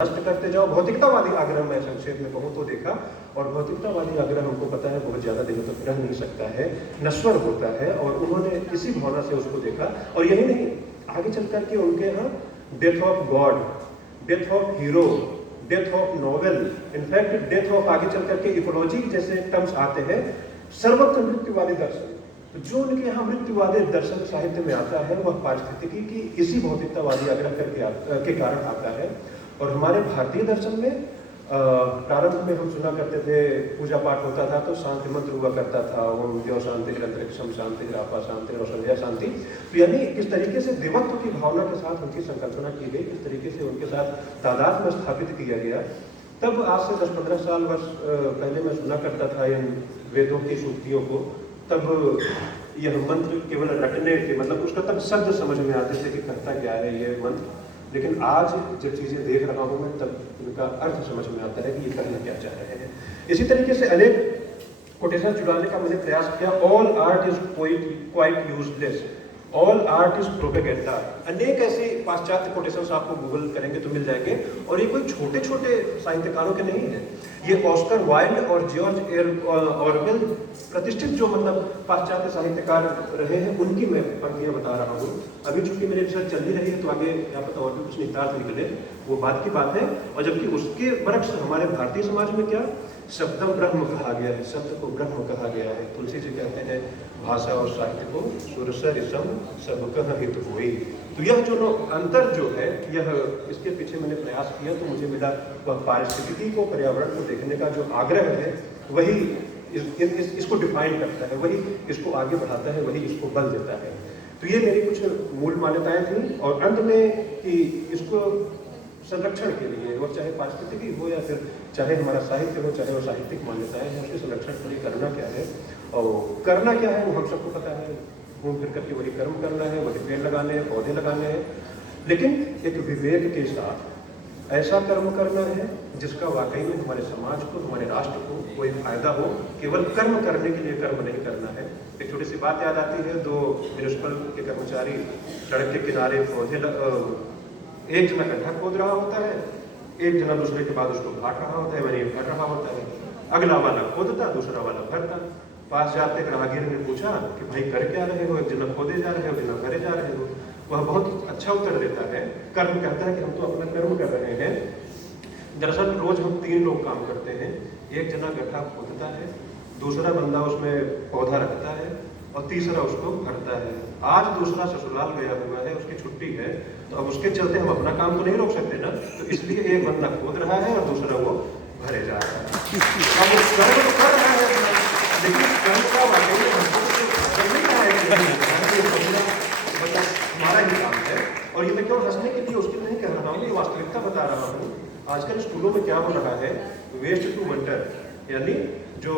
नष्ट करते जाओ। भौतिकतावादी आग्रह मैं संक्षेप में कहूँ तो देखा, और भौतिकतावादी आग्रह हमको पता है बहुत ज़्यादा दिनों तक रह नहीं सकता है, नश्वर होता है, और उन्होंने इसी भावना से उसको देखा। और यही नहीं, आगे चल करके उनके यहाँ death of God, death of hero, death of novel, in fact death of आगे चल करके इकोलॉजी जैसे टर्म्स आते हैं। सर्वत्र मृत्युवादी दर्शन, तो जो उनके यहाँ मृत्युवादी दर्शन साहित्य में आता है वह पारिस्थितिकी की इसी भौतिकतावादी आग्रह के कारण आता है। और हमारे भारतीय दर्शन में प्रारंभ में हम सुना करते थे, पूजा पाठ होता था तो शांति मंत्र हुआ करता था, ओम द्यो शांति अंतरिक्षम शांति आपा शांति और संध्या शांति। तो यानी किस तरीके से देवत्व की भावना के साथ उनकी संकल्पना की गई, किस तरीके से उनके साथ तादाद में स्थापित किया गया। तब आज से 10-15 साल वर्ष पहले मैं सुना करता था इन वेदों की सूक्तियों को, तब यह मंत्र केवल रटने के, मतलब उसका तब शब्द समझ में आते थे कि कहता क्या है ये मंत्र। लेकिन आज जब चीज़ें देख रहा हूँ मैं, तब उनका अर्थ समझ में आता है कि ये कहना क्या चाह रहे हैं। इसी तरीके से अनेक कोटेशन चुराने का मैंने प्रयास किया। All art is quite useless, all art is propaganda. अनेक ऐसे पाश्चात्य कोटेशंस आपको गूगल करेंगे तो मिल जाएंगे, और ये कोई छोटे छोटे साहित्यकारों के नहीं है। ये ऑस्कर वाइल्ड और जॉर्ज ऑरवेल, प्रतिष्ठित जो मतलब पाश्चात्य साहित्यकार रहे हैं, उनकी मैं पंक्तियां बता रहा हूँ। अभी चूंकि मेरी रिसर्च चल ही रही है तो आगे क्या पता और भी कुछ निहितार्थ निकले, वो बात की बात है। और जबकि उसके बरक्स हमारे भारतीय समाज में क्या शब्दम ब्रह्म कहा गया है, शब्द को ब्रह्म कहा गया है। तुलसी जी कहते हैं भाषा और साहित्य को सुरसर इसम सब कह हित होई। तो यह जो अंतर जो है, यह इसके पीछे मैंने प्रयास किया तो मुझे मिला वह पारिस्थितिकी को, पर्यावरण को देखने का जो आग्रह है वही इसको डिफाइन करता है, वही इसको आगे बढ़ाता है, वही इसको बल देता है। तो ये मेरी कुछ मूल मान्यताएं थी। और अंत में कि इसको संरक्षण के लिए, वो चाहे पारिस्थितिकी हो या फिर चाहे हमारा साहित्य हो, चाहे वो साहित्यिक मान्यताएं हैं, उसके संरक्षण के लिए करना क्या है और करना क्या है वो हम सबको पता है। घूम फिर करके वही कर्म करना है, वही पेड़ लगाने हैं, पौधे लगाने हैं, लेकिन एक विवेक के साथ ऐसा कर्म करना है जिसका वाकई में हमारे समाज को, हमारे राष्ट्र को कोई फायदा हो। केवल कर्म करने के लिए कर्म नहीं करना है। एक छोटी सी बात याद आती है, दो म्यूनिसिपल के कर्मचारी सड़क के किनारे पौधे, एक जना गड्ढा खोद रहा होता है, एक जना दूसरे के बाद उसको काट रहा होता है, वही भर रहा होता है। अगला वाला खोदता, दूसरा वाला भरता। पास जाते राहगीर ने पूछा कि भाई कर क्या रहे हो, एक जना खोदे जा रहे हो, एक जना भरे जा रहे हो। वह बहुत अच्छा उत्तर देता है, कर्म कहता है कि हम तो अपना कर्म कर रहे हैं। दरअसल रोज हम 3 लोग काम करते हैं, एक जना गड्ढा खोदता है, दूसरा बंदा उसमें पौधा रखता है और तीसरा उसको भरता है। आज दूसरा ससुराल गया हुआ है, उसकी छुट्टी है, तो अब उसके चलते हम अपना काम को नहीं रोक सकते ना, तो इसलिए एक बंदा खोद रहा है और दूसरा वो भरे जा रहा है। अब वो कर्म तो कर रहा है, लेकिन कर्म का वाकई में हमको नहीं रहा है, मतलब हमारा ही काम है। और ये मैं क्यों हंसने के लिए उसके नहीं कह रहा हूँ, ये वास्तविकता बता रहा हूँ। आजकल स्कूलों में क्या हो रहा है, वेस्ट टू वंडर, यानी जो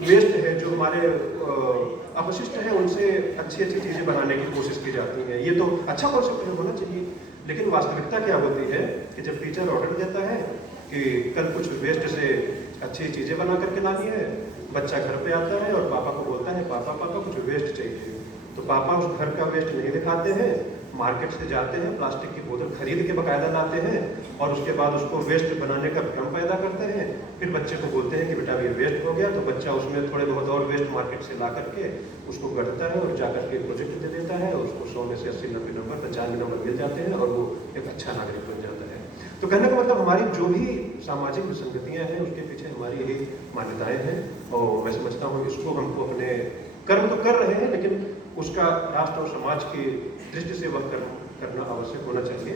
वेस्ट है, जो हमारे अपशिष्ट है, उनसे अच्छी अच्छी चीजें बनाने की कोशिश की जाती है। ये तो अच्छा कॉन्सेप्ट होना चाहिए, लेकिन वास्तविकता क्या होती है कि जब टीचर ऑर्डर देता है कि कल कुछ वेस्ट से अच्छी चीजें बना करके लानी है, बच्चा घर पे आता है और पापा को बोलता है पापा पापा कुछ वेस्ट चाहिए, तो पापा उस घर का वेस्ट नहीं दिखाते हैं, मार्केट से जाते हैं, प्लास्टिक की बोतल खरीद के बकायदा लाते हैं और उसके बाद उसको वेस्ट बनाने का भ्रम पैदा करते हैं। फिर बच्चे को बोलते हैं कि बेटा ये वेस्ट हो गया, तो बच्चा उसमें थोड़े बहुत और वेस्ट मार्केट से ला करके उसको गढ़ता है और जा करके प्रोजेक्ट दे देता है, और उसको 100 में से 80-90 नंबर, 95 नंबर मिल जाते हैं और वो एक अच्छा नागरिक बन जाता है। तो कहने का मतलब हमारी जो भी सामाजिक विसंगतियाँ हैं, उसके पीछे हमारी यही मान्यताएँ हैं। और मैं समझता हूँ इसको हमको अपने कर्म तो कर रहे हैं, लेकिन उसका राष्ट्र और समाज की दृष्टि से वह कर्म करना आवश्यक होना चाहिए।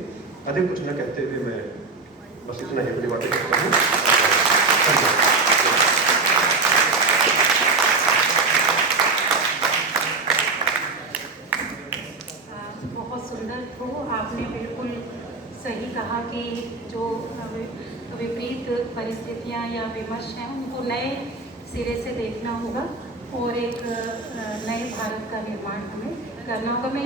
अधिक कुछ न कहते हुए मैं बस इतना ही अपनी बातें करता हूँ। बहुत सुंदर। तो आपने बिल्कुल सही कहा कि जो विपरीत परिस्थितियाँ या विमर्श हैं, उनको नए सिरे से देखना होगा और एक नए भारत का निर्माण हमें करना होगा। मैं